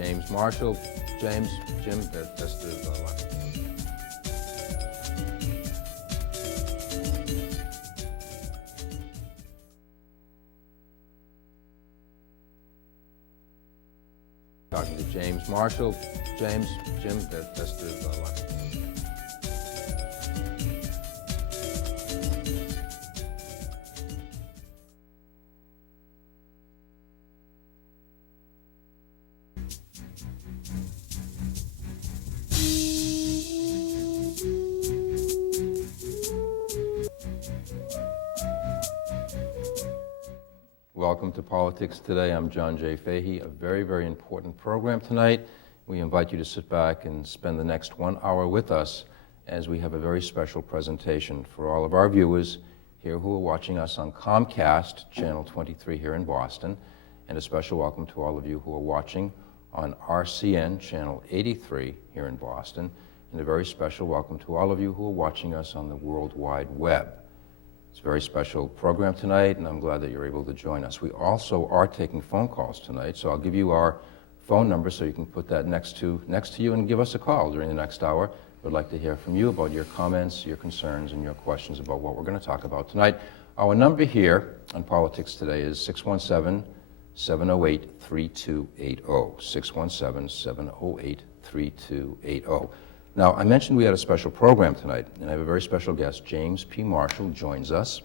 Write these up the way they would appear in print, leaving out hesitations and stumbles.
James Marshall. Jim, that's the line. Talking to James Marshall. Jim, that's the line. Welcome to Politics Today. I'm John J. Fahey. A very, very important program tonight. We invite you to sit back and spend the next 1 hour with us as we have a very special presentation for all of our viewers here who are watching us on Comcast, Channel 23 here in Boston, and a special welcome to all of you who are watching on RCN, Channel 83 here in Boston, and a very special welcome to all of you who are watching us on the World Wide Web. It's a very special program tonight, and I'm glad that you're able to join us. We also are taking phone calls tonight, so I'll give you our phone number so you can put that next to you and give us a call during the next hour. We'd like to hear from you about your comments, your concerns, and your questions about what we're going to talk about tonight. Our number here on Politics Today is 617-708-3280, 617-708-3280. Now, I mentioned we had a special program tonight, and I have a very special guest. James P. Marshall joins us,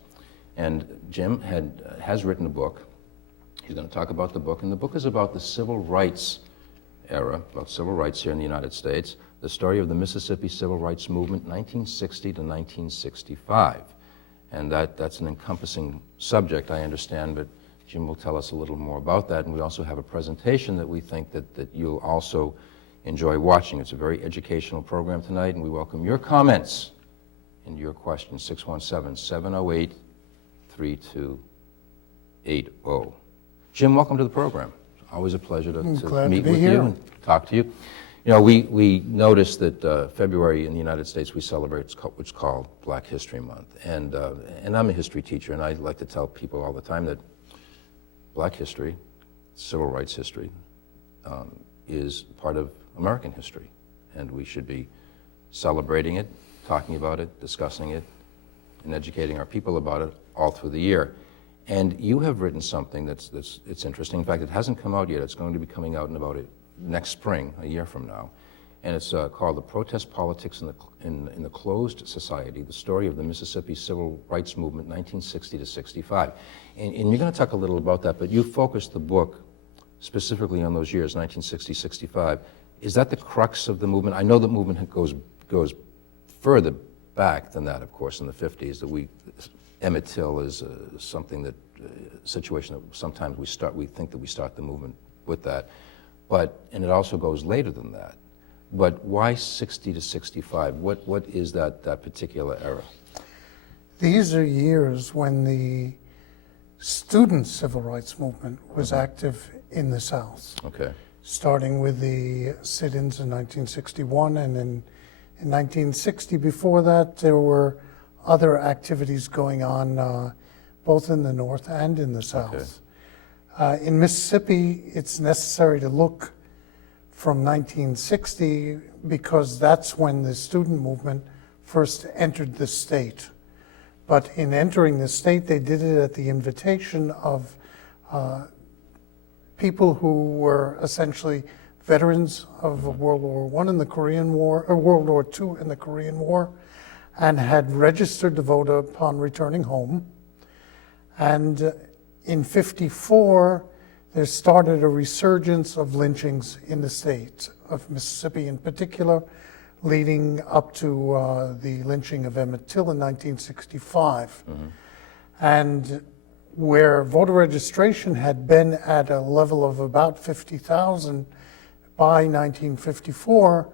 and Jim has written a book. He's going to talk about the book, and the book is about the civil rights era, about civil rights here in the United States, the story of the Mississippi Civil Rights Movement, 1960 to 1965. And that's an encompassing subject, I understand, but Jim will tell us a little more about that, and we also have a presentation that we think that you'll also enjoy watching. It's a very educational program tonight, and we welcome your comments and your questions. 617-708-3280. Jim, welcome to the program. Always a pleasure to meet with you and talk to you. You know, we noticed that February in the United States we celebrate what's called Black History Month, and I'm a history teacher, and I like to tell people all the time that Black history, civil rights history, is part of American history, and we should be celebrating it, talking about it, discussing it, and educating our people about it all through the year. And you have written something it's interesting. In fact, it hasn't come out yet. It's going to be coming out in about next spring, a year from now, and it's called "The Protest Politics in the Closed Society: The Story of the Mississippi Civil Rights Movement, 1960 to 65." And you're going to talk a little about that, but you focused the book specifically on those years, 1960, 65. Is that the crux of the movement? I know the movement goes further back than that, of course, in the 50s. That Emmett Till is something that situation that sometimes we think that we start the movement with that, and it also goes later than that. But why 60 to 65? What is that particular era? These are years when the student civil rights movement was active in the South. Okay. Starting with the sit-ins in 1961, and in 1960, before that, there were other activities going on both in the North and in the South. Okay. In Mississippi, it's necessary to look from 1960 because that's when the student movement first entered the state. But in entering the state, they did it at the invitation of people who were essentially veterans of World War I and the Korean War, or World War II and the Korean War, and had registered to vote upon returning home. And in '54, there started a resurgence of lynchings in the state of Mississippi in particular, leading up to the lynching of Emmett Till in 1965. Mm-hmm. And where voter registration had been at a level of about 50,000 by 1954,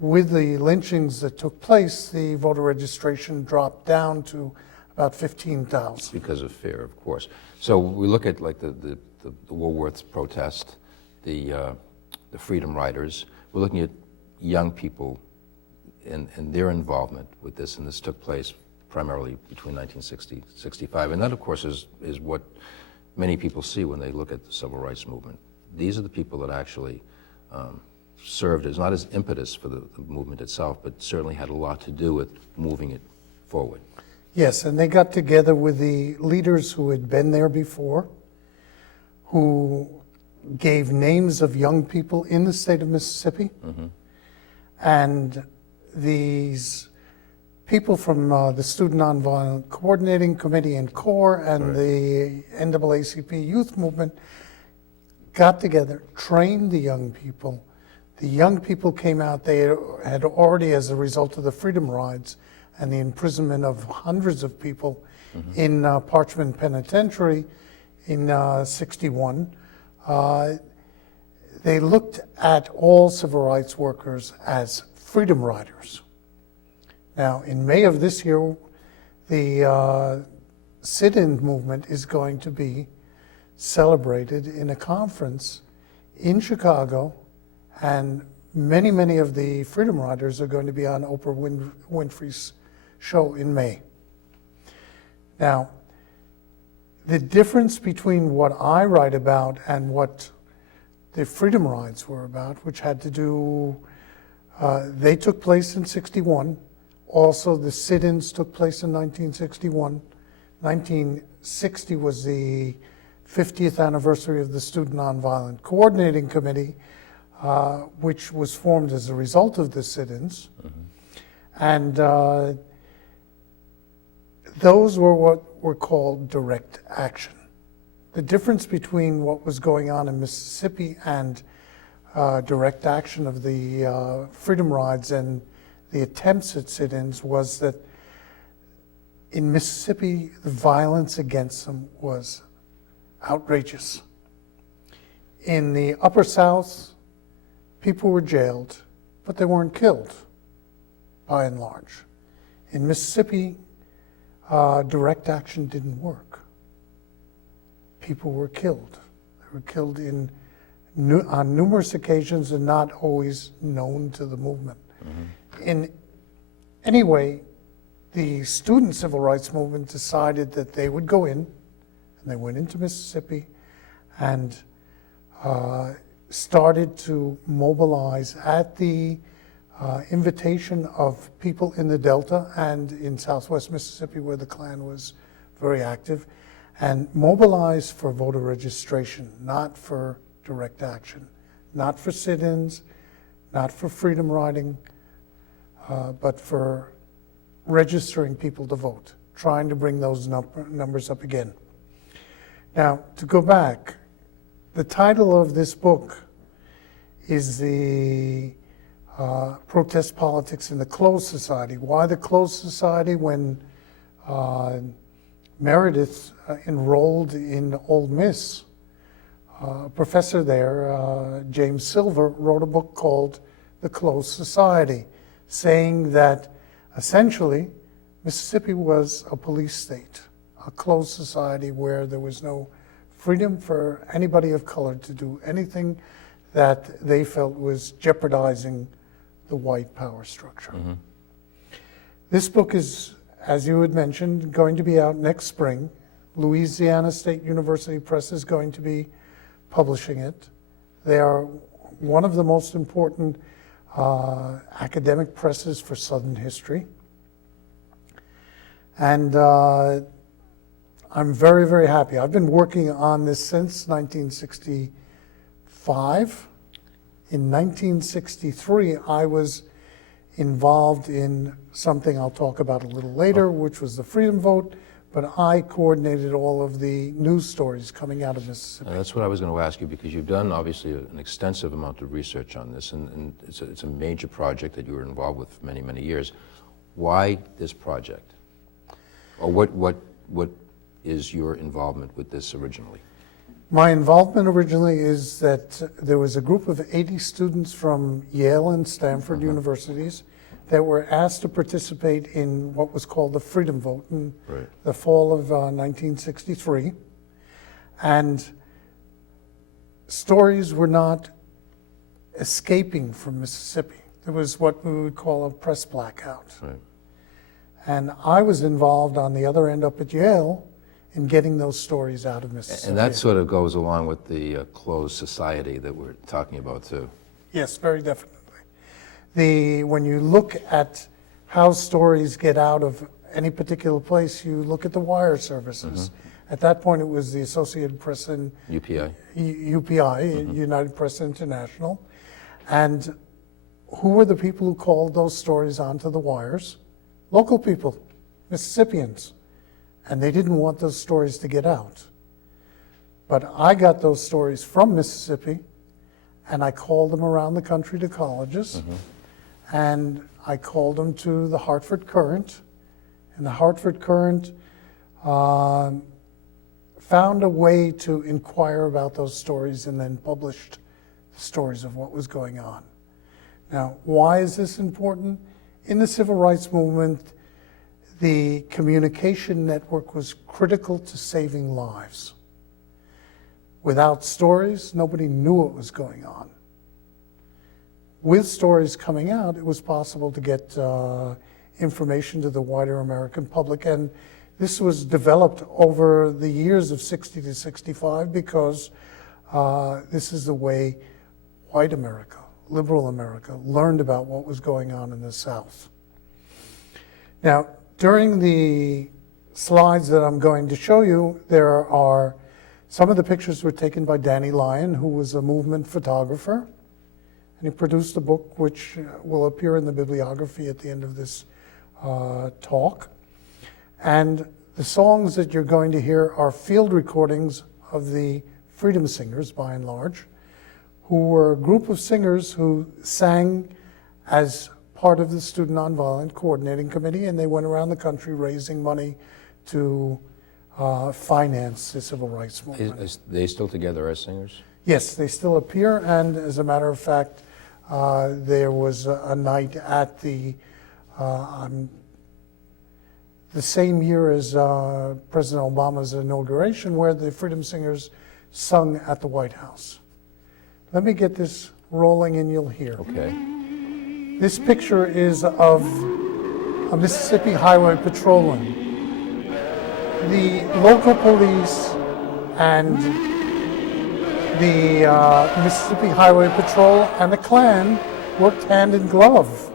with the lynchings that took place, the voter registration dropped down to about 15,000. Because of fear, of course. So we look at like the Woolworths protest, the Freedom Riders. We're looking at young people and their involvement with this, and this took place primarily between 1960 and 65. And that, of course, is what many people see when they look at the civil rights movement. These are the people that actually served as, not as impetus for the movement itself, but certainly had a lot to do with moving it forward. Yes, and they got together with the leaders who had been there before, who gave names of young people in the state of Mississippi. And these people from the Student Nonviolent Coordinating Committee and CORE and the NAACP Youth Movement got together, trained the young people. The young people came out, they had already, as a result of the Freedom Rides and the imprisonment of hundreds of people in Parchman Penitentiary in '61, they looked at all civil rights workers as freedom riders. Now, in May of this year, the sit-in movement is going to be celebrated in a conference in Chicago, and many, many of the freedom riders are going to be on Oprah Winfrey's show in May. Now, the difference between what I write about and what the freedom rides were about, which had to do, they took place in '61. Also, the sit-ins took place in 1961. 1960 was the 50th anniversary of the Student Nonviolent Coordinating Committee, which was formed as a result of the sit-ins. And those were what were called direct action. The difference between what was going on in Mississippi and direct action of the Freedom Rides and the attempts at sit-ins was that in Mississippi, the violence against them was outrageous. In the Upper South, people were jailed, but they weren't killed, by and large. In Mississippi, direct action didn't work. People were killed. They were killed on numerous occasions and not always known to the movement. Anyway, the student civil rights movement decided that they would go in, and they went into Mississippi and started to mobilize at the invitation of people in the Delta and in Southwest Mississippi, where the Klan was very active, and mobilize for voter registration, not for direct action, not for sit-ins, not for freedom riding, but for registering people to vote, trying to bring those numbers up again. Now, to go back, the title of this book is the Protest Politics in the Closed Society. Why the closed society? When Meredith enrolled in Ole Miss, a professor there, James Silver, wrote a book called The Closed Society, saying that essentially Mississippi was a police state, a closed society where there was no freedom for anybody of color to do anything that they felt was jeopardizing the white power structure. This book is, as you had mentioned, going to be out next spring. Louisiana State University Press is going to be publishing it. They are one of the most important academic presses for Southern history. And I'm very, very happy. I've been working on this since 1965. In 1963, I was involved in something I'll talk about a little later, which was the Freedom Vote, but I coordinated all of the news stories coming out of Mississippi. That's what I was going to ask you, because you've done obviously an extensive amount of research on this, and it's a major project that you were involved with for many, many years. Why this project? Or what is your involvement with this originally? My involvement originally is that there was a group of 80 students from Yale and Stanford universities that were asked to participate in what was called the Freedom Vote in the fall of 1963. And stories were not escaping from Mississippi. There was what we would call a press blackout. And I was involved on the other end up at Yale in getting those stories out of Mississippi. And that sort of goes along with the closed society that we're talking about too. Yes, very definitely. When you look at how stories get out of any particular place, you look at the wire services. At that point, it was the Associated Press and UPI. UPI, United Press International. And who were the people who called those stories onto the wires? Local people, Mississippians. And they didn't want those stories to get out. But I got those stories from Mississippi, and I called them around the country to colleges, and I called them to the Hartford Courant, and the Hartford Courant found a way to inquire about those stories and then published the stories of what was going on. Now, why is this important? In the civil rights movement, the communication network was critical to saving lives. Without stories, nobody knew what was going on. With stories coming out, it was possible to get information to the wider American public, and this was developed over the years of 60 to 65 because this is the way white America, liberal America, learned about what was going on in the South. Now, during the slides that I'm going to show you, there are some of the pictures were taken by Danny Lyon, who was a movement photographer, and he produced a book which will appear in the bibliography at the end of this talk. And the songs that you're going to hear are field recordings of the Freedom Singers, by and large, who were a group of singers who sang as part of the Student Nonviolent Coordinating Committee, and they went around the country raising money to finance the civil rights movement. Is they still together as singers? Yes, they still appear, and as a matter of fact, there was a night at the same year as President Obama's inauguration where the Freedom Singers sung at the White House. Let me get this rolling and you'll hear. Okay. This picture is of a Mississippi Highway patrolman. The local police and the Mississippi Highway Patrol and the Klan worked hand in glove.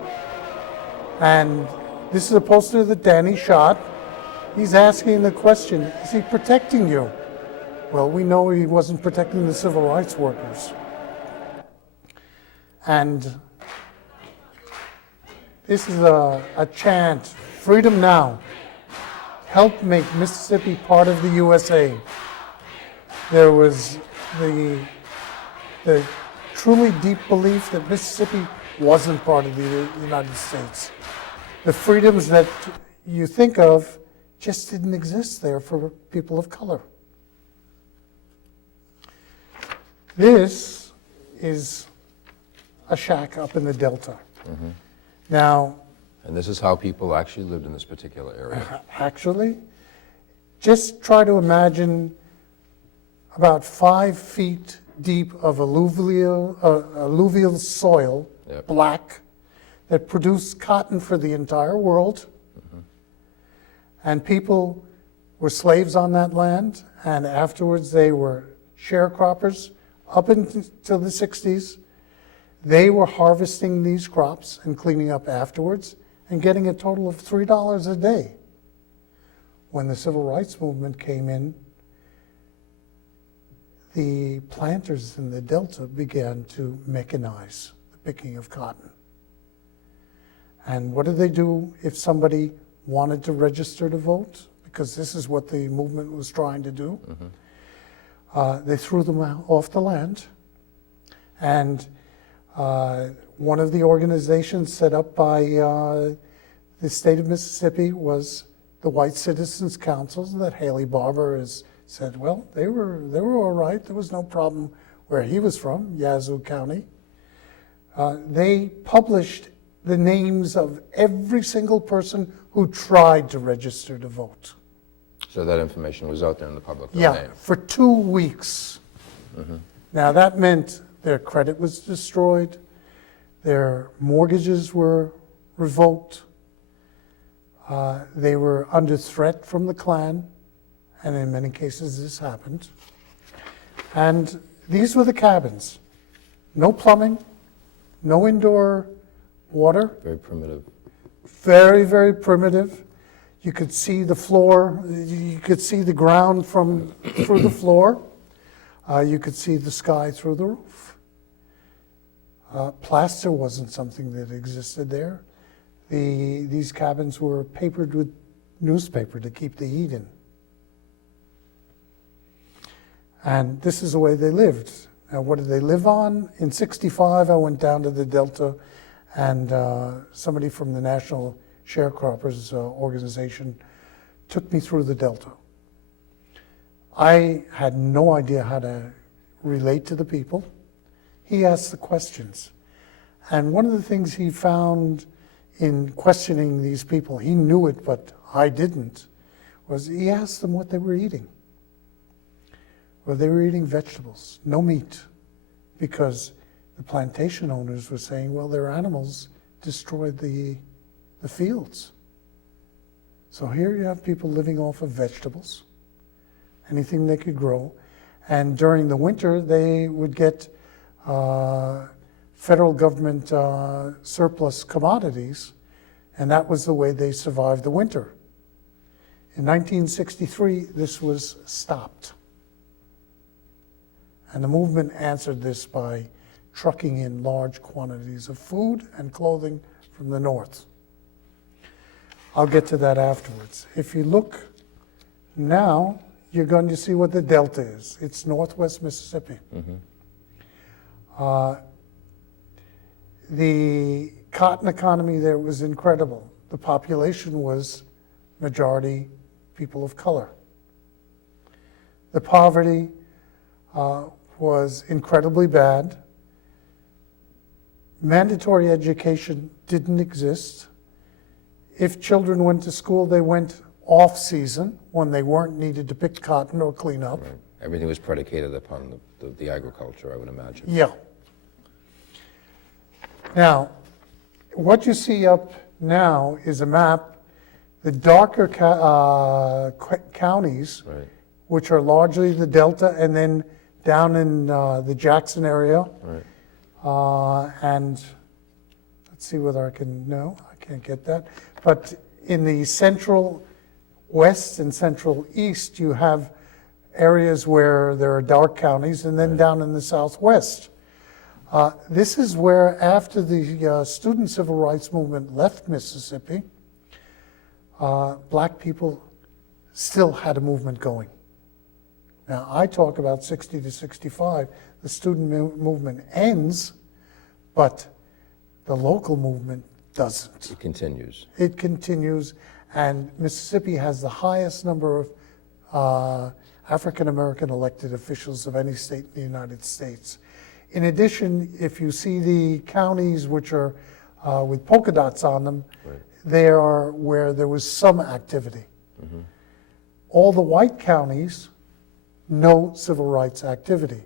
And this is a poster that Danny shot. He's asking the question, is he protecting you? Well, we know he wasn't protecting the civil rights workers. And this is a chant, freedom now. Help make Mississippi part of the USA. There was the truly deep belief that Mississippi wasn't part of the United States. The freedoms that you think of just didn't exist there for people of color. This is a shack up in the Delta. Now, and this is how people actually lived in this particular area. Actually, just try to imagine about 5 feet deep of alluvial soil, Yep. black, that produced cotton for the entire world. And people were slaves on that land, and afterwards they were sharecroppers. Up until the 60s, they were harvesting these crops and cleaning up afterwards and getting a total of $3 a day. When the civil rights movement came in, the planters in the Delta began to mechanize the picking of cotton. And what did they do if somebody wanted to register to vote? Because this is what the movement was trying to do. They threw them off the land. And one of the organizations set up by the state of Mississippi was the White Citizens Council that Haley Barbour has said, well, they were all right. There was no problem where he was from, Yazoo County. They published the names of every single person who tried to register to vote. So that information was out there in the public domain. Yeah, for 2 weeks. Now that meant their credit was destroyed, their mortgages were revoked, they were under threat from the Klan, and in many cases this happened. And these were the cabins. No plumbing, No indoor water. Very primitive. Very, very primitive. You could see the floor, you could see the ground from through the floor. You could see the sky through the roof. Plaster wasn't something that existed there. These cabins were papered with newspaper to keep the heat in. And this is the way they lived. Now, what did they live on? In '65, I went down to the Delta, and somebody from the National Sharecroppers organization took me through the Delta. I had no idea how to relate to the people. He asked the questions. And one of the things he found in questioning these people, he knew it, but I didn't, was he asked them what they were eating. Well, they were eating vegetables, no meat, because the plantation owners were saying, well, their animals destroyed the fields. So here you have people living off of vegetables, anything they could grow. And during the winter, they would get federal government surplus commodities, and that was the way they survived the winter. In 1963, this was stopped. And the movement answered this by trucking in large quantities of food and clothing from the north. I'll get to that afterwards. If you look now, you're going to see what the Delta is. It's northwest Mississippi. The cotton economy there was incredible. The population was majority people of color. The poverty was incredibly bad. Mandatory education didn't exist. If children went to school, they went off-season when they weren't needed to pick cotton or clean up. Right. Everything was predicated upon the agriculture, I would imagine. Yeah. Now, what you see up now is a map. The darker counties, Right. which are largely the Delta, and then down in the Jackson area. Right. And let's see whether I can, no, I can't get that. But in the central west and central east, you have areas where there are dark counties, and then down in the southwest. This is where, after the student civil rights movement left Mississippi, black people still had a movement going. Now, I talk about 60 to 65. The student movement ends, but the local movement doesn't. It continues. It continues, and Mississippi has the highest number of African-American elected officials of any state in the United States. In addition, if you see the counties which are with polka dots on them, Right. they are where there was some activity. All the white counties, no civil rights activity.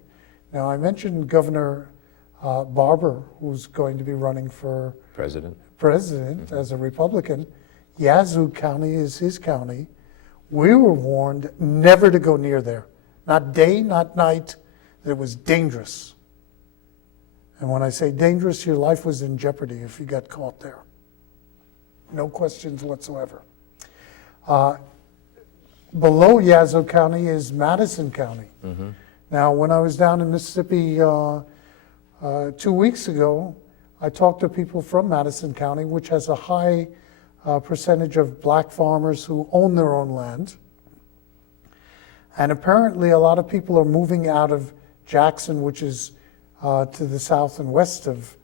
Now, I mentioned Governor Barber, who's going to be running for President. as a Republican. Yazoo County is his county. We were warned never to go near there. Not day, not night, that it was dangerous. And when I say dangerous, your life was in jeopardy if you got caught there. No questions whatsoever. Below Yazoo County is Madison County. Now, when I was down in Mississippi 2 weeks ago, I talked to people from Madison County, which has a high percentage of black farmers who own their own land. And apparently a lot of people are moving out of Jackson, which is to the south and west of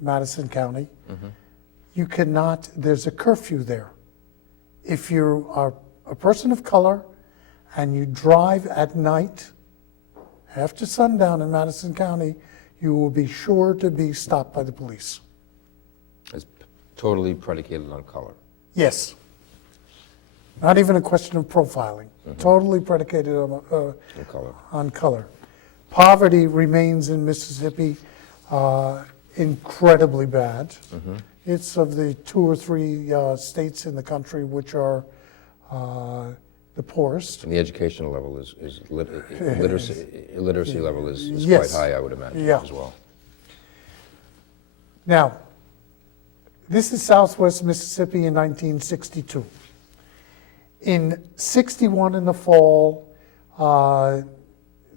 Madison County. You cannot, there's a curfew there. If you are a person of color and you drive at night after sundown in Madison County, you will be sure to be stopped by the police. It's totally predicated on color. Yes. Not even a question of profiling. Totally predicated on color. Poverty remains in Mississippi incredibly bad. It's of the 2 or 3 states in the country which are the poorest. And the educational level literacy level is Yes. quite high, I would imagine, Yeah. as well. Now, this is Southwest Mississippi in 1962. In 61 in the fall,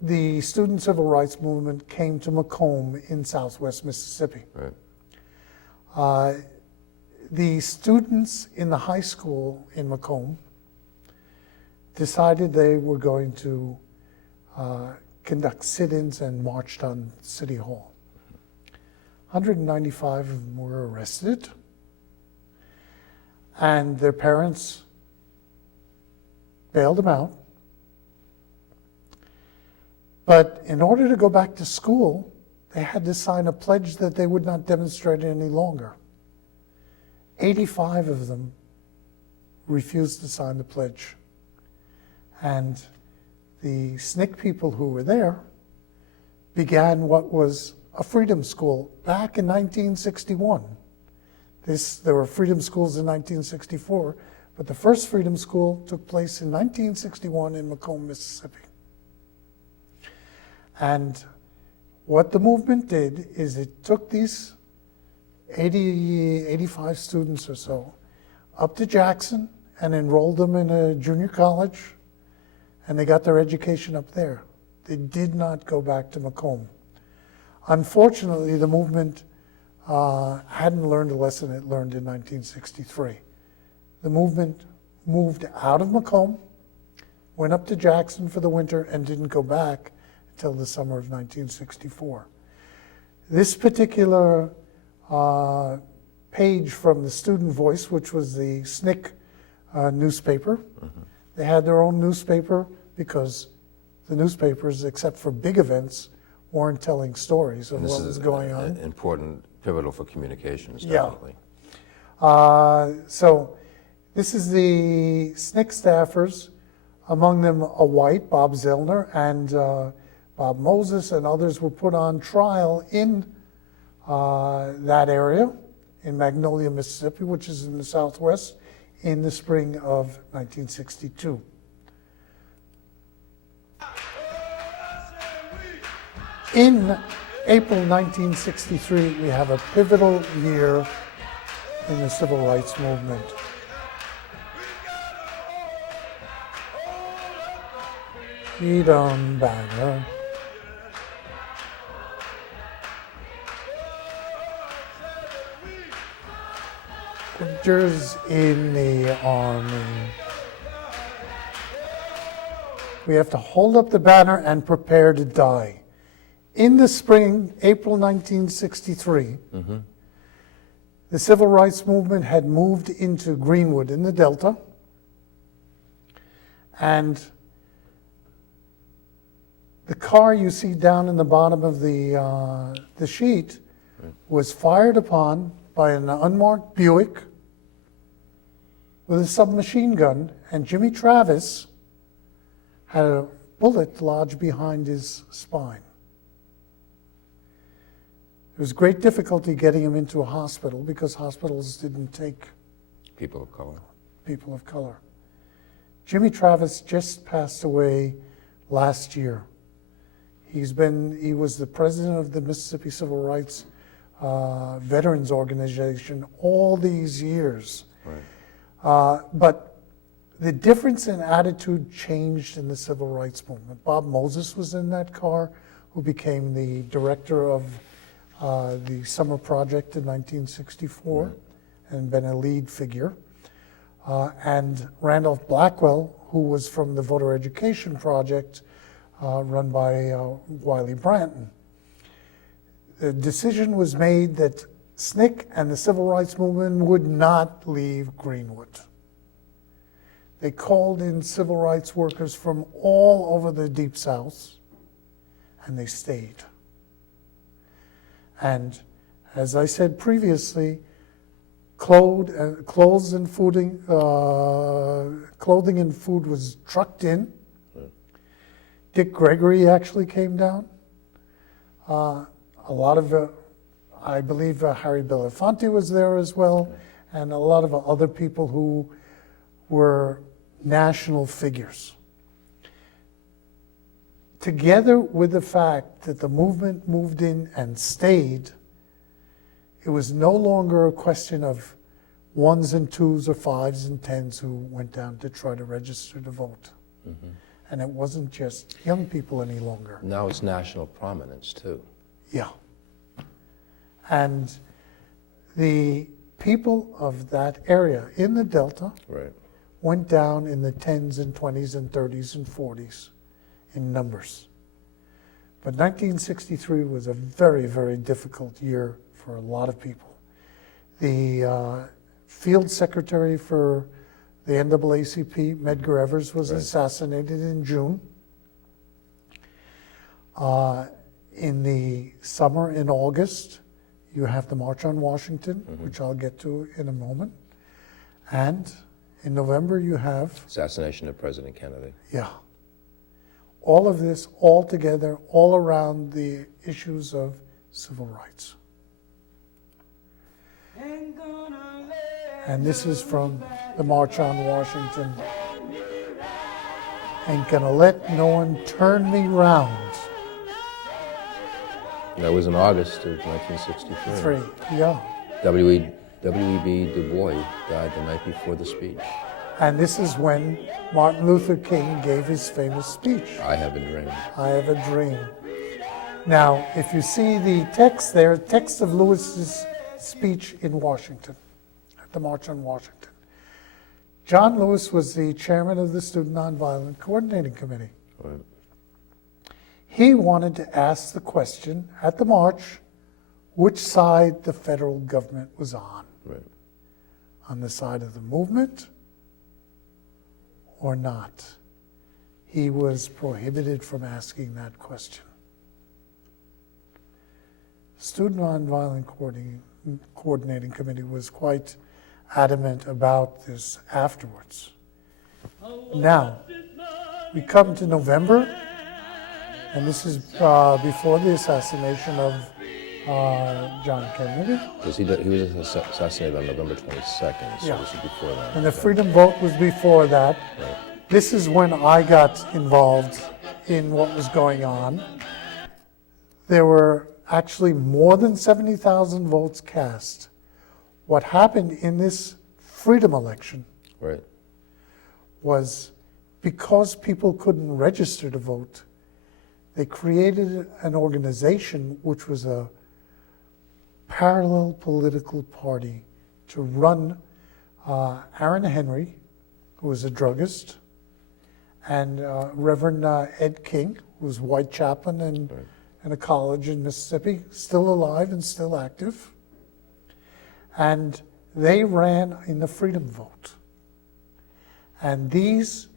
the student civil rights movement came to Macomb in Southwest Mississippi. Right. The students in the high school in Macomb decided they were going to conduct sit-ins and marched on City Hall. 195 of them were arrested, and their parents bailed them out. But in order to go back to school, they had to sign a pledge that they would not demonstrate any longer. 85 of them refused to sign the pledge. And the SNCC people who were there began what was a freedom school back in 1961. There were freedom schools in 1964, but the first freedom school took place in 1961 in Macomb, Mississippi. And what the movement did is it took these 85 students or so up to Jackson and enrolled them in a junior college, and they got their education up there. They did not go back to Macomb. Unfortunately, the movement hadn't learned a lesson it learned in 1963. The movement moved out of Macomb, went up to Jackson for the winter, and didn't go back until the summer of 1964. This particular page from the Student Voice, which was the SNCC newspaper, they had their own newspaper because the newspapers, except for big events, weren't telling stories of what was going on. Important, pivotal for communications, definitely. So this is the SNCC staffers, among them a white, Bob Zellner, and Bob Moses, and others were put on trial in that area, in Magnolia, Mississippi, which is in the Southwest, in the spring of 1962. In April 1963, we have a pivotal year in the civil rights movement. Freedom banner. Soldiers in the army. We have to hold up the banner and prepare to die. In the spring, April 1963, the civil rights movement had moved into Greenwood in the Delta, and the car you see down in the bottom of the sheet was fired upon by an unmarked Buick with a submachine gun, and Jimmy Travis had a bullet lodged behind his spine. There was great difficulty getting him into a hospital because hospitals didn't take people of color. Jimmy Travis just passed away last year. He was the president of the Mississippi Civil Rights Veterans Organization all these years. Right. But the difference in attitude changed in the civil rights movement. Bob Moses was in that car, who became the director of the Summer Project in 1964 and been a lead figure. And Randolph Blackwell, who was from the Voter Education Project run by Wiley Branton. The decision was made that SNCC and the civil rights movement would not leave Greenwood. They called in civil rights workers from all over the Deep South, and they stayed. And as I said previously, clothing and food was trucked in. Dick Gregory actually came down. A lot of, I believe Harry Belafonte was there as well, and a lot of other people who were national figures. Together with the fact that the movement moved in and stayed, it was no longer a question of ones and twos or fives and tens who went down to try to register to vote. Mm-hmm. And it wasn't just young people any longer. Now it's national prominence, too. Yeah. And the people of that area in the Delta Right. went down in the 10s and 20s and 30s and 40s in numbers. But 1963 was a very, very difficult year for a lot of people. The field secretary for the NAACP, Medgar Evers, was assassinated in June. In the summer, in August, you have the March on Washington, which I'll get to in a moment. And in November, you have... Assassination of President Kennedy. Yeah. All of this, all together, all around the issues of civil rights. And this is from the March on Washington. Ain't gonna let no one turn me round. That was in August of 1963. Yeah. W.E.B. Du Bois died the night before the speech. And this is when Martin Luther King gave his famous speech. I have a dream. I have a dream. Now, if you see the text there, text of Lewis's speech in Washington, at the March on Washington. John Lewis was the chairman of the Student Nonviolent Coordinating Committee. Right. He wanted to ask the question at the march, which side the federal government was on. Right. On the side of the movement or not. He was prohibited from asking that question. Student Nonviolent Coordinating Committee was quite adamant about this afterwards. Now, we come to November, and this is before the assassination of John Kennedy. Because he was assassinated on November 22nd, so this is before that. And the Freedom Vote was before that. Right. This is when I got involved in what was going on. There were actually more than 70,000 votes cast. What happened in this freedom election was because people couldn't register to vote, they created an organization which was a parallel political party to run Aaron Henry, who was a druggist, and Reverend Ed King, who was a white chaplain in a college in Mississippi, still alive and still active. And they ran in the Freedom Vote. And these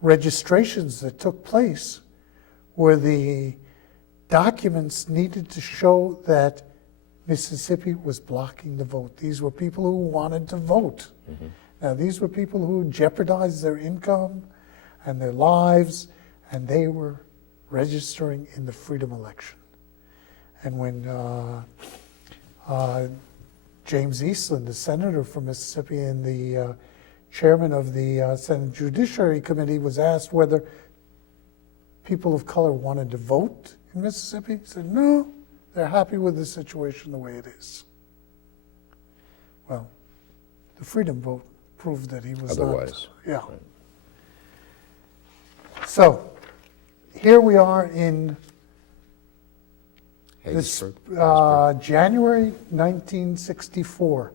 registrations that took place were the documents needed to show that Mississippi was blocking the vote. These were people who wanted to vote. Mm-hmm. Now, these were people who jeopardized their income and their lives, and they were registering in the freedom election. And when James Eastland, the senator from Mississippi and the chairman of the Senate Judiciary Committee, was asked whether people of color wanted to vote in Mississippi, he said, no, they're happy with the situation the way it is. Well, the freedom vote proved that he was otherwise. Yeah. Right. So, here we are in this January 1964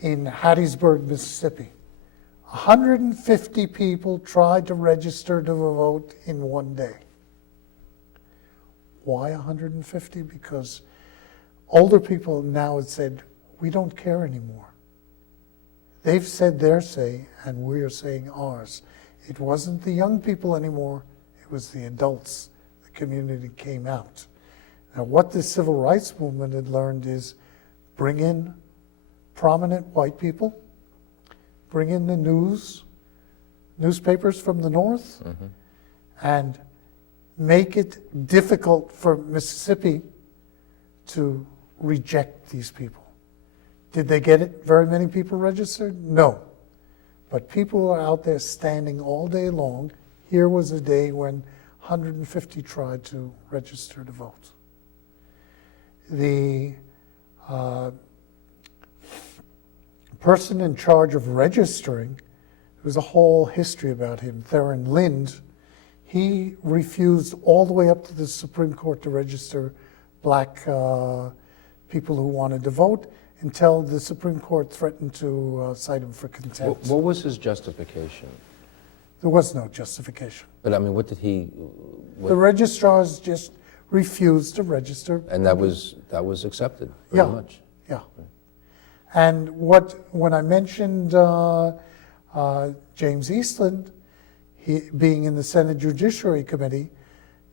in Hattiesburg, Mississippi. 150 people tried to register to vote in one day. Why 150? Because older people now had said, we don't care anymore. They've said their say, and we're saying ours. It wasn't the young people anymore, it was the adults. The community came out. Now, what the civil rights movement had learned is bring in prominent white people, bring in the newspapers from the North, and make it difficult for Mississippi to reject these people. Did they get it? Very many people registered? No. But people are out there standing all day long. Here was a day when 150 tried to register to vote. The person in charge of registering, there was a whole history about him, Theron Lind. He refused all the way up to the Supreme Court to register black people who wanted to vote until the Supreme Court threatened to cite him for contempt. What was his justification? There was no justification. But I mean, what did he... The registrars just refused to register. And that was accepted very much. Yeah. And when I mentioned James Eastland, he being in the Senate Judiciary Committee,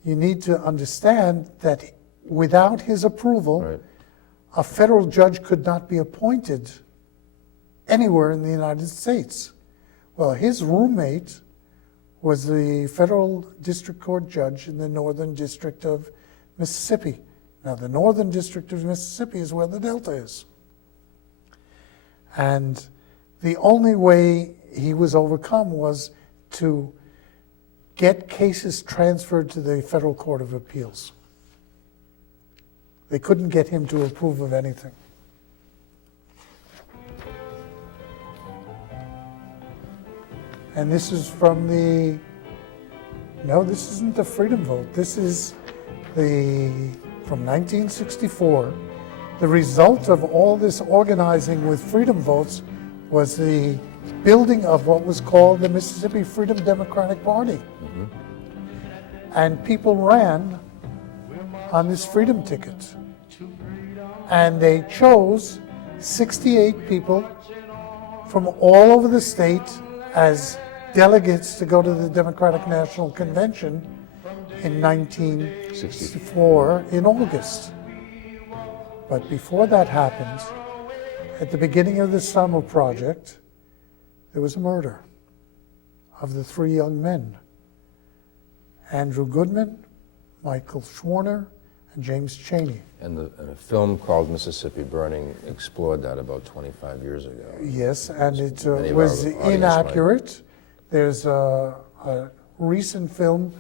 you need to understand that without his approval, Right. a federal judge could not be appointed anywhere in the United States. Well, his roommate was the federal district court judge in the Northern District of Mississippi. Now, the Northern District of Mississippi is where the Delta is. And the only way he was overcome was to get cases transferred to the Federal Court of Appeals. They couldn't get him to approve of anything. And this is from no, this isn't the Freedom Vote. This is from 1964. The result of all this organizing with freedom votes was the building of what was called the Mississippi Freedom Democratic Party. Mm-hmm. And people ran on this freedom ticket. And they chose 68 people from all over the state as delegates to go to the Democratic National Convention in 1964 in August. But before that happened, at the beginning of the summer project, there was a murder of the three young men, Andrew Goodman, Michael Schwerner, and James Chaney. And a film called Mississippi Burning explored that about 25 years ago. Yes, and it was inaccurate. There's a recent film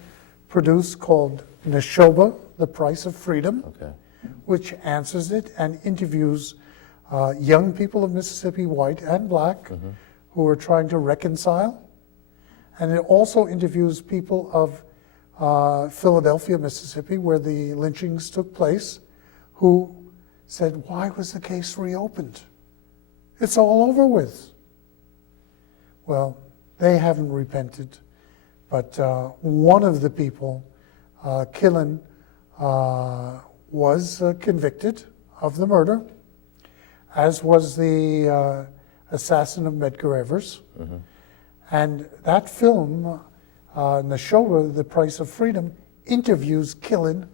produced called Neshoba, The Price of Freedom, which answers it and interviews young people of Mississippi, white and black, who are trying to reconcile. And it also interviews people of Philadelphia, Mississippi, where the lynchings took place, who said, why was the case reopened? It's all over with. Well, they haven't repented, but one of the people, Killen, was convicted of the murder, as was the assassin of Medgar Evers. Mm-hmm. And that film, Neshoba, The Price of Freedom, interviews Killen,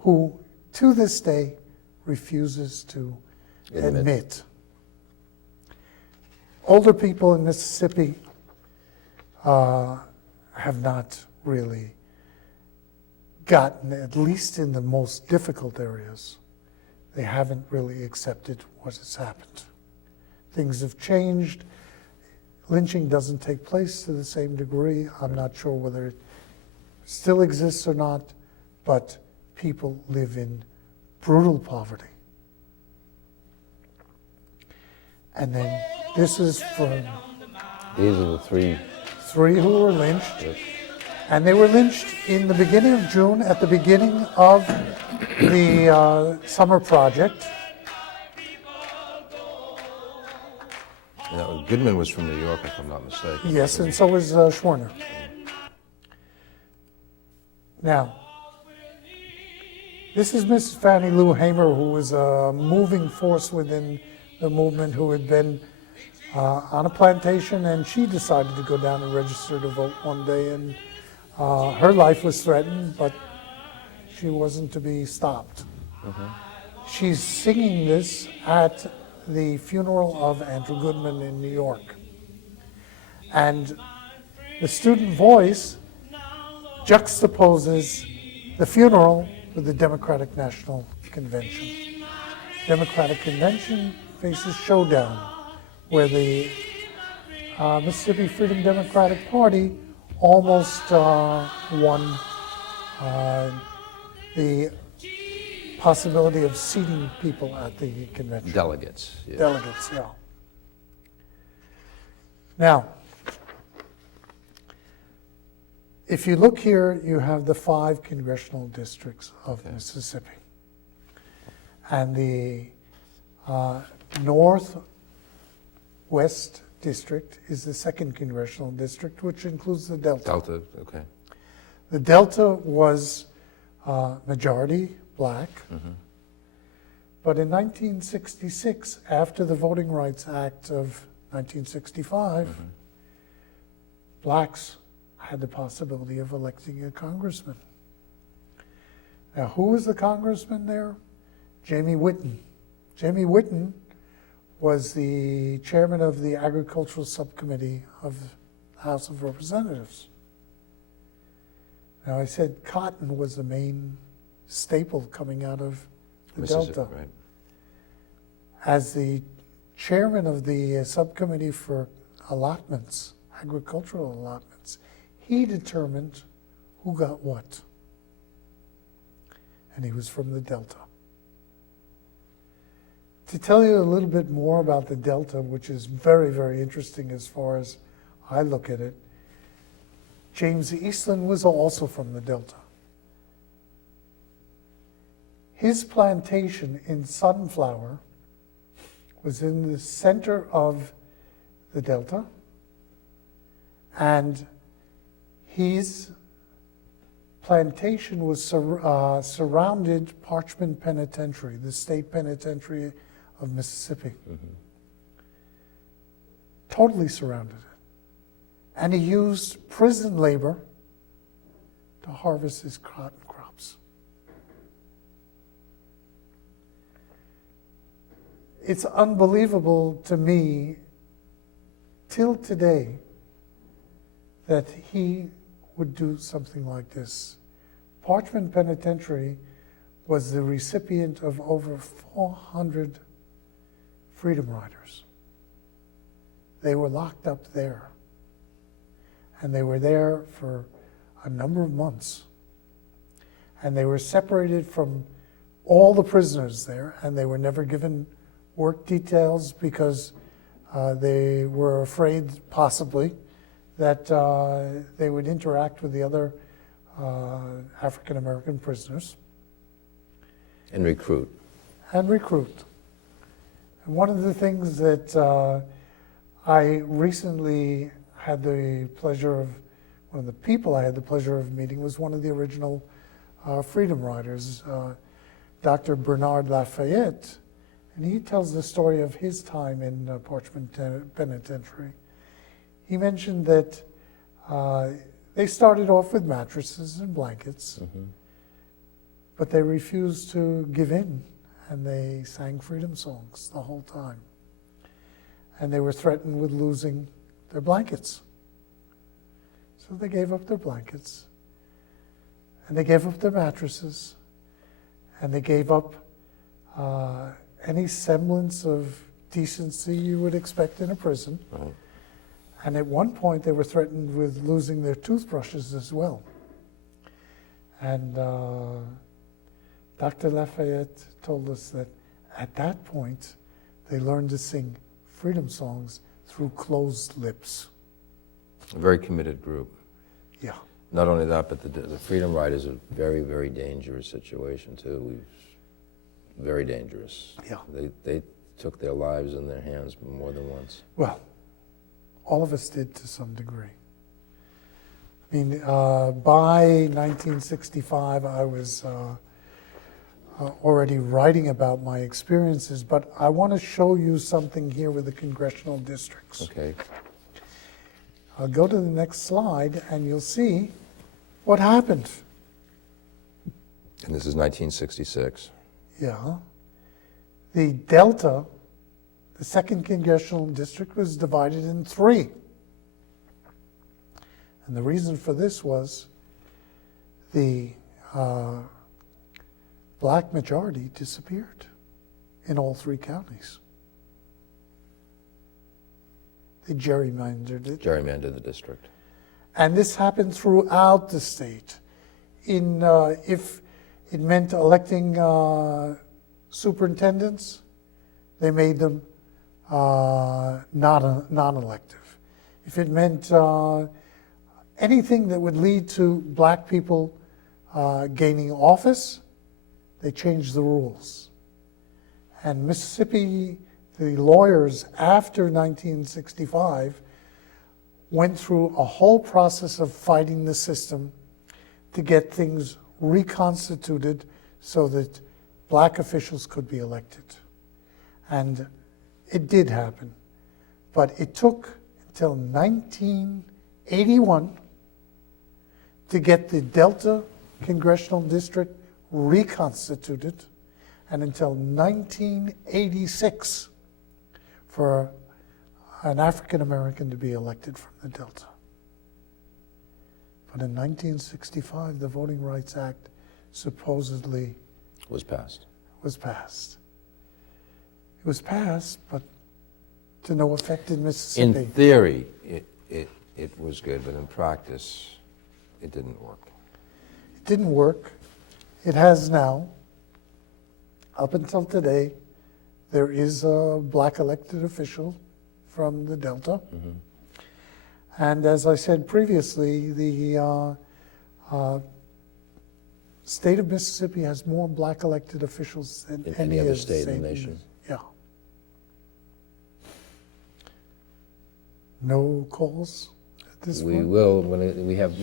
who to this day refuses to admit. Older people in Mississippi have not really gotten, at least in the most difficult areas, they haven't really accepted what has happened. Things have changed. Lynching doesn't take place to the same degree. I'm not sure whether it still exists or not, but people live in brutal poverty. And then this is from... These are the three who were lynched. Yes. And they were lynched in the beginning of June, at the beginning of the summer project. Goodman was from New York, if I'm not mistaken. Yes, and so was Schwerner. Now, this is Mrs. Fannie Lou Hamer, who was a moving force within the movement, who had been on a plantation, and she decided to go down and register to vote one day, and her life was threatened, but she wasn't to be stopped. Mm-hmm. She's singing this at the funeral of Andrew Goodman in New York. And the student voice juxtaposes the funeral with the Democratic National Convention. Democratic Convention faces showdown, where the Mississippi Freedom Democratic Party almost won the possibility of seating people at the convention. Delegates. Yeah. Delegates, yeah. Now, if you look here, you have the 5 congressional districts of Mississippi. And the Northwest District is the 2nd congressional district, which includes the Delta. Delta, okay. The Delta was majority black. Mm-hmm. But in 1966, after the Voting Rights Act of 1965, Mm-hmm. blacks had the possibility of electing a congressman. Now, who was the congressman there? Jamie Whitten. Jamie Whitten was the chairman of the Agricultural Subcommittee of the House of Representatives. Now, I said cotton was the main staple coming out of the Delta. Right. As the chairman of the subcommittee for allotments, agricultural allotments, he determined who got what. And he was from the Delta. To tell you a little bit more about the Delta, which is very, very interesting as far as I look at it, James Eastland was also from the Delta. His plantation in Sunflower was in the center of the Delta, and his plantation was surrounded Parchman Penitentiary, the state penitentiary of Mississippi. Mm-hmm. Totally surrounded it. And he used prison labor to harvest his cotton crops. It's unbelievable to me, till today, that he would do something like this. Parchman Penitentiary was the recipient of over 400 Freedom Riders. They were locked up there. And they were there for a number of months. And they were separated from all the prisoners there, and they were never given work details because they were afraid, possibly, that they would interact with the other African American prisoners. And recruit. And recruit. And one of the things that I recently had the pleasure of, one of the people I had the pleasure of meeting was one of the original Freedom Riders, Dr. Bernard Lafayette. And he tells the story of his time in Parchman Penitentiary. He mentioned that they started off with mattresses and blankets, Mm-hmm. but they refused to give in, and they sang freedom songs the whole time. And they were threatened with losing their blankets. So they gave up their blankets, and they gave up their mattresses, and they gave up any semblance of decency you would expect in a prison. Right. And at one point, they were threatened with losing their toothbrushes as well. And Dr. Lafayette told us that at that point, they learned to sing freedom songs through closed lips. A very committed group. Yeah. Not only that, but the Freedom Ride is a very, very dangerous situation, too. Very dangerous. Yeah. They took their lives in their hands more than once. Well, all of us did to some degree. I mean, by 1965, I was already writing about my experiences, but I want to show you something here with the congressional districts. Okay. I'll go to the next slide, and you'll see what happened. And this is 1966. Yeah. The Delta, the 2nd congressional district, was divided in 3. And the reason for this was the black majority disappeared in all 3 counties. They gerrymandered it. Gerrymandered the district. And this happened throughout the state. If it meant electing superintendents, they made them non-elective. if it meant anything that would lead to black people gaining office, they changed the rules. And Mississippi, the lawyers after 1965 went through a whole process of fighting the system to get things reconstituted so that black officials could be elected. And it did happen. But it took until 1981 to get the Delta Congressional District reconstituted, and until 1986 for an African American to be elected from the Delta. But in 1965, the Voting Rights Act supposedly Was passed. It was passed, but to no effect in Mississippi. In theory, it was good, but in practice, it didn't work. It didn't work. It has now. Up until today, there is a black elected official from the Delta. Mm-hmm. And as I said previously, the state of Mississippi has more black elected officials than any other state in the nation. Yeah. No calls at this point? We will, when we have,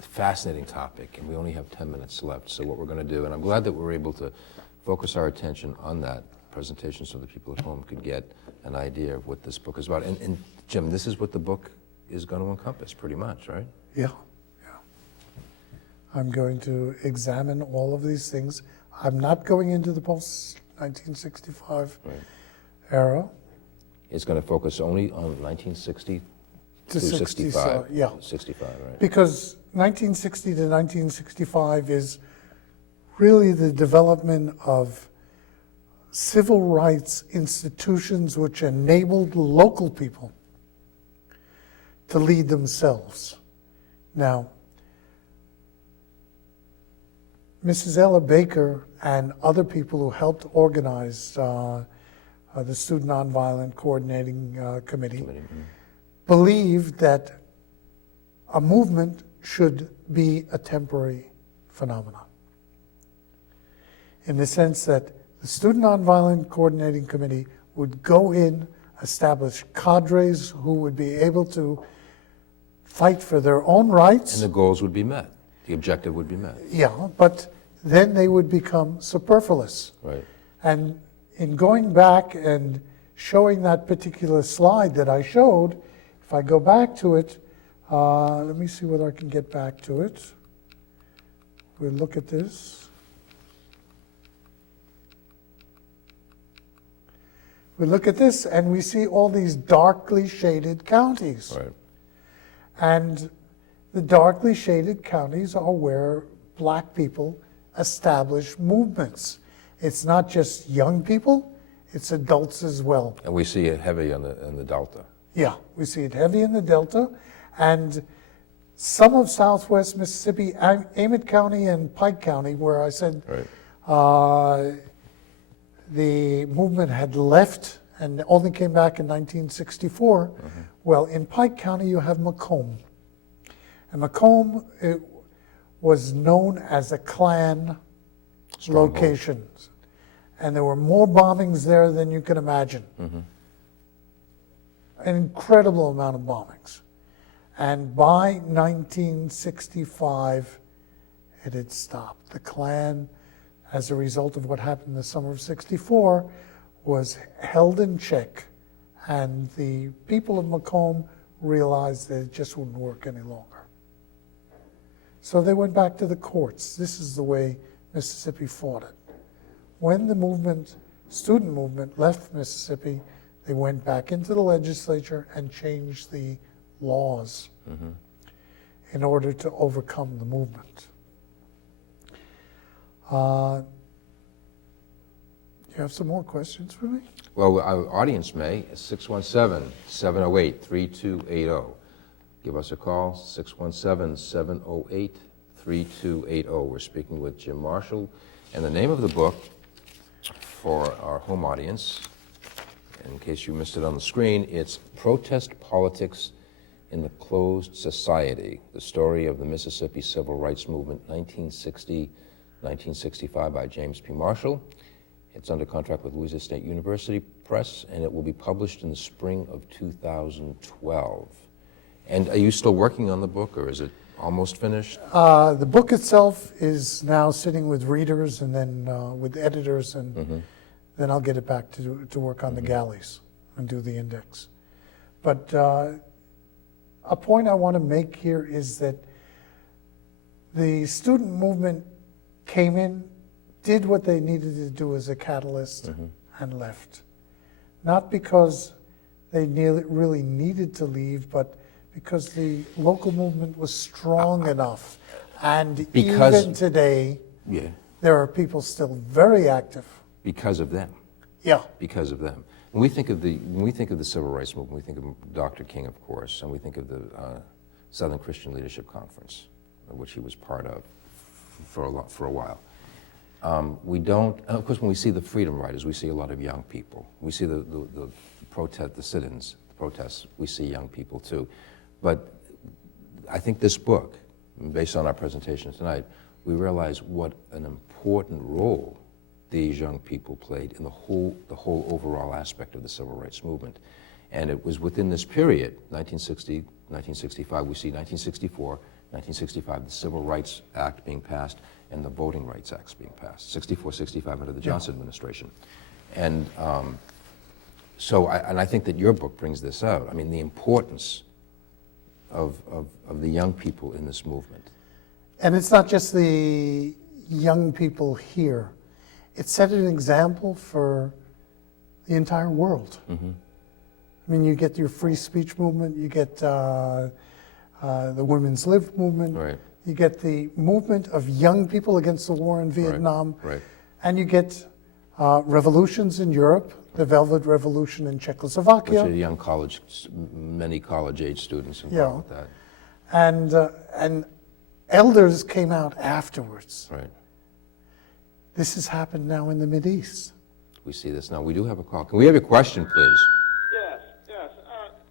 fascinating topic, and we only have 10 minutes left. So what we're going to do, and I'm glad that we're able to focus our attention on that presentation so that people at home could get an idea of what this book is about. And Jim, this is what the book is going to encompass, pretty much, right? Yeah. I'm going to examine all of these things. I'm not going into the post-1965 era. It's going to focus only on 1960 to 65. Yeah. 65, right? Because 1960 to 1965 is really the development of civil rights institutions which enabled local people to lead themselves. Now, Mrs. Ella Baker and other people who helped organize the Student Nonviolent Coordinating Committee believed that a movement should be a temporary phenomenon. In the sense that the Student Nonviolent Coordinating Committee would go in, establish cadres who would be able to fight for their own rights. And the goals would be met. The objective would be met. Yeah, but then they would become superfluous. Right. And in going back and showing that particular slide that I showed, if I go back to it, let me see whether I can get back to it. We'll look at this. We look at this and we see all these darkly shaded counties. Right. And the darkly shaded counties are where black people establish movements. It's not just young people, it's adults as well. And we see it heavy in the Delta. Yeah, we see it heavy in the Delta. And some of Southwest Mississippi, Amite County and Pike County, where I said the movement had left and only came back in 1964. Well, in Pike County, you have Macomb. And Macomb was known as a Klan location. And there were more bombings there than you can imagine. An incredible amount of bombings. And by 1965, it had stopped. The Klan, as a result of what happened in the summer of '64, was held in check. And the people of Macomb realized that it just wouldn't work any longer. So they went back to the courts. This is the way Mississippi fought it. When the student movement left Mississippi, they went back into the legislature and changed the laws in order to overcome the movement. You have some more questions for me? Well, our audience may, 617-708-3280. Give us a call, 617-708-3280. We're speaking with Jim Marshall. And the name of the book for our home audience, in case you missed it on the screen, it's Protest Politics in the Closed Society, the story of the Mississippi Civil Rights Movement, 1960-1965 by James P. Marshall. It's under contract with Louisiana State University Press, and it will be published in the spring of 2012. And are you still working on the book, or is it almost finished? The book itself is now sitting with readers and then with editors, and then I'll get it back to work on the galleys and do the index. But a point I want to make here is that the student movement came in, did what they needed to do as a catalyst, and left. Not because they really needed to leave, but because the local movement was strong enough. And even today, there are people still very active. Because of them. Yeah. Because of them. When we think of the civil rights movement, we think of Dr. King, of course, and we think of the Southern Christian Leadership Conference, which he was part of for a while. We don't, of course, when we see the freedom riders, we see a lot of young people. We see the protest, the sit-ins, the protests, we see young people too. But I think this book, based on our presentation tonight, we realize what an important role these young people played in the whole overall aspect of the civil rights movement. And it was within this period, 1960, 1965, we see 1964, 1965, the Civil Rights Act being passed and the Voting Rights Acts being passed, 64, 65 under the Johnson administration. And I think that your book brings this out. I mean, the importance of the young people in this movement. And it's not just the young people here. It set an example for the entire world. I mean, you get your free speech movement, you get the women's lib movement, right. You get the movement of young people against the war in Vietnam, right. And you get revolutions in Europe, the Velvet Revolution in Czechoslovakia. Which are young many college-age students involved with that. And elders came out afterwards. Right. This has happened now in the Mideast. We see this now. We do have a call. Can we have your question, please? Yes.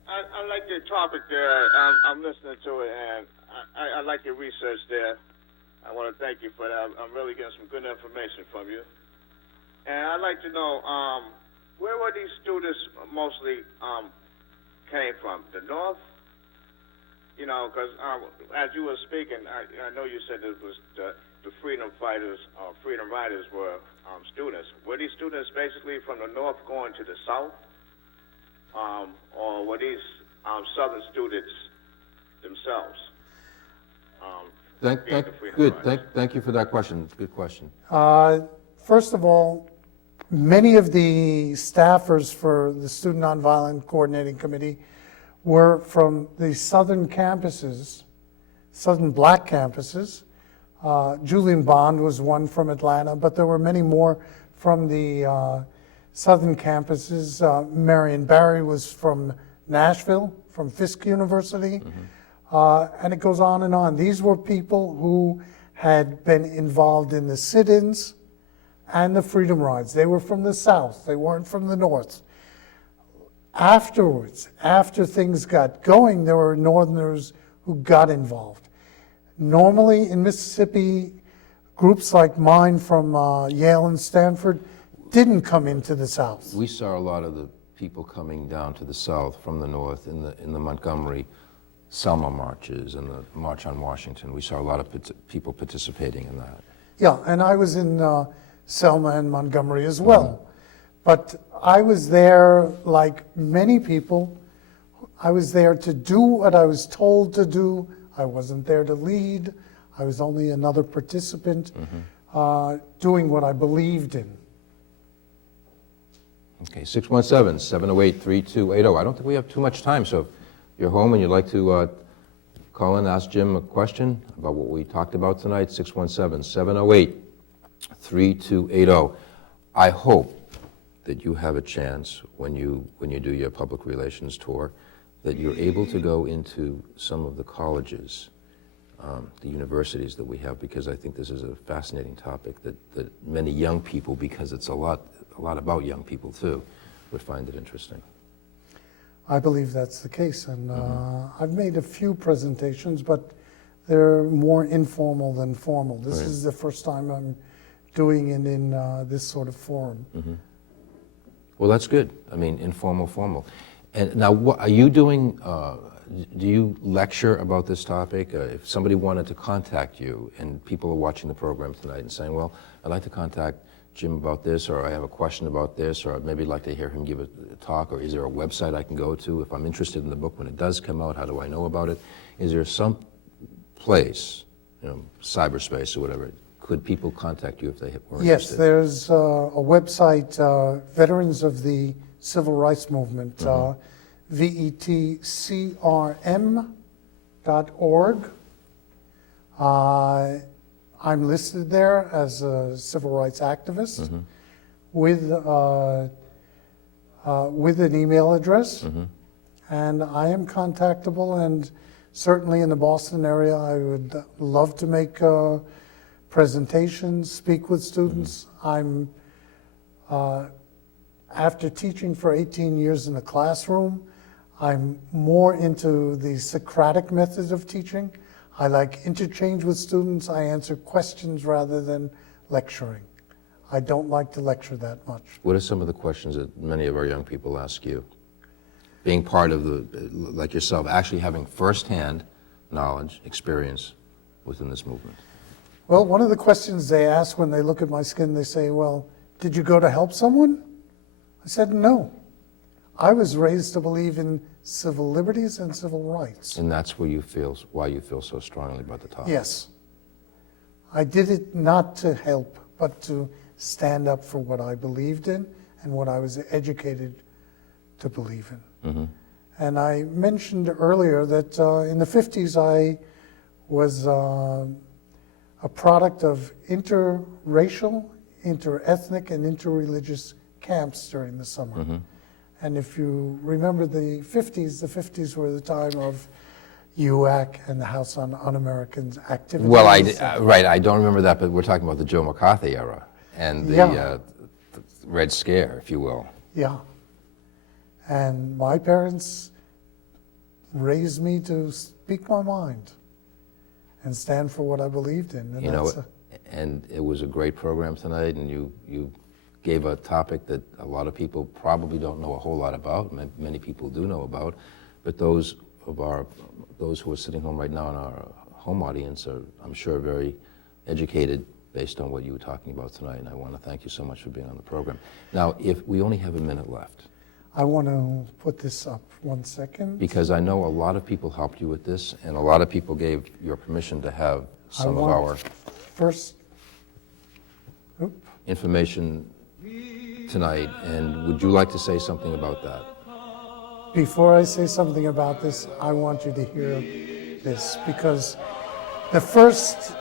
I like your topic there. I'm listening to it, and I like your research there. I want to thank you for that. I'm really getting some good information from you. And I'd like to know, where were these students mostly came from? The North? You know, because as you were speaking, I know you said it was the freedom fighters, freedom riders were students. Were these students basically from the North going to the South? Or were these Southern students themselves? Thank you for that question. Good question. First of all, many of the staffers for the Student Nonviolent Coordinating Committee were from the southern campuses, southern black campuses. Julian Bond was one from Atlanta, but there were many more from the southern campuses. Marion Barry was from Nashville, from Fisk University, and it goes on and on. These were people who had been involved in the sit-ins and the freedom rides. They were from the South, they weren't from the North. Afterwards, after things got going, there were Northerners who got involved. Normally in Mississippi, groups like mine from Yale and Stanford didn't come into the South. We saw a lot of the people coming down to the South from the North in the Montgomery Selma marches and the March on Washington. We saw a lot of people participating in that. Yeah, and I was in Selma and Montgomery as well. But I was there, like many people, I was there to do what I was told to do. I wasn't there to lead. I was only another participant doing what I believed in. Okay, 617-708-3280. I don't think we have too much time, so if you're home and you'd like to call in, ask Jim a question about what we talked about tonight, 617-708-3280. I hope that you have a chance when you do your public relations tour, that you're able to go into some of the colleges, the universities that we have, because I think this is a fascinating topic that many young people, because it's a lot about young people too, would find it interesting. I believe that's the case, and I've made a few presentations, but they're more informal than formal. This is the first time I'm doing it in this sort of forum. Well, that's good. I mean, informal, formal. And now, what are you doing? Do you lecture about this topic? If somebody wanted to contact you, and people are watching the program tonight and saying, well, I'd like to contact Jim about this, or I have a question about this, or I'd maybe like to hear him give a talk, or is there a website I can go to? If I'm interested in the book when it does come out, how do I know about it? Is there some place, cyberspace or whatever, could people contact you if they were interested? Yes, there's a website, Veterans of the Civil Rights Movement, vetcrm.org. I'm listed there as a civil rights activist with an email address, and I am contactable, and certainly in the Boston area I would love to make presentations, speak with students. I'm after teaching for 18 years in the classroom, I'm more into the Socratic method of teaching. I like interchange with students. I answer questions rather than lecturing. I don't like to lecture that much. What are some of the questions that many of our young people ask you? Being part of like yourself, actually having firsthand knowledge, experience within this movement. Well, one of the questions they ask when they look at my skin, they say, well, did you go to help someone? I said, no. I was raised to believe in civil liberties and civil rights. And that's why you feel so strongly about the topic. Yes. I did it not to help, but to stand up for what I believed in and what I was educated to believe in. And I mentioned earlier that in the 50s I was a product of interracial, interethnic, and interreligious camps during the summer. And if you remember the 50s were the time of UAC and the House on Un-American Activities. Well, I don't remember that, but we're talking about the Joe McCarthy era and the Red Scare, if you will. Yeah. And my parents raised me to speak my mind and stand for what I believed in. And and it was a great program tonight, and you gave a topic that a lot of people probably don't know a whole lot about. Many people do know about, but those who are sitting home right now in our home audience are, I'm sure, very educated based on what you were talking about tonight, and I want to thank you so much for being on the program. Now, if we only have a minute left. I want to put this up 1 second. Because I know a lot of people helped you with this, and a lot of people gave your permission to have some of our information tonight, and would you like to say something about that? Before I say something about this, I want you to hear this, because the first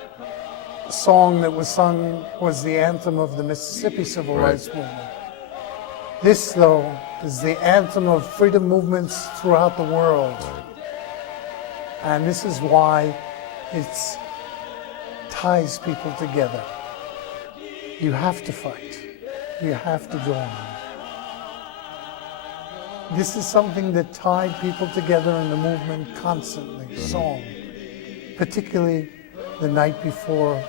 song that was sung was the anthem of the Mississippi Civil Rights Movement. This, though, is the anthem of freedom movements throughout the world. And this is why it ties people together. You have to fight. You have to go on. This is something that tied people together in the movement constantly, song, particularly the night before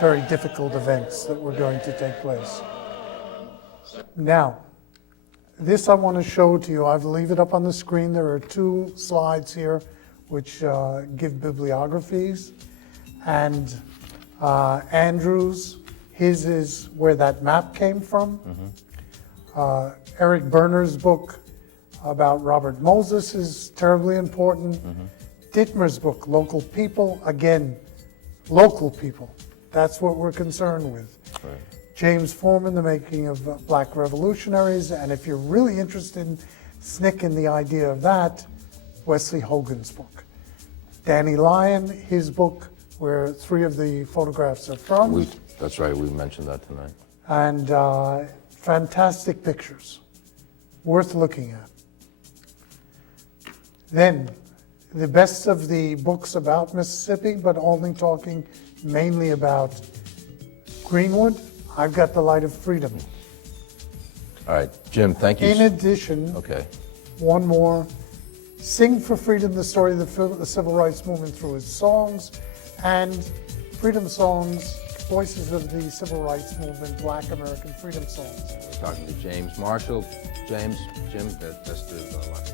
very difficult events that were going to take place. Now, this I want to show to you. I've leave it up on the screen. There are 2 slides here which give bibliographies. And Andrew's, his is where that map came from. Eric Berner's book about Robert Moses is terribly important. Dittmer's book, Local People, again, local people. That's what we're concerned with. Right. James Forman, The Making of Black Revolutionaries, and if you're really interested in SNCC and the idea of that, Wesley Hogan's book. Danny Lyon, his book, where 3 of the photographs are from. That's right, we mentioned that tonight. And fantastic pictures, worth looking at. Then, the best of the books about Mississippi, but only talking mainly about Greenwood. I've got The Light of Freedom. All right, Jim, thank you. In addition, one more. Sing for Freedom, the story of the civil rights movement through his songs, and freedom songs, voices of the civil rights movement, Black American freedom songs. We're talking to James Marshall. James, Jim, that's the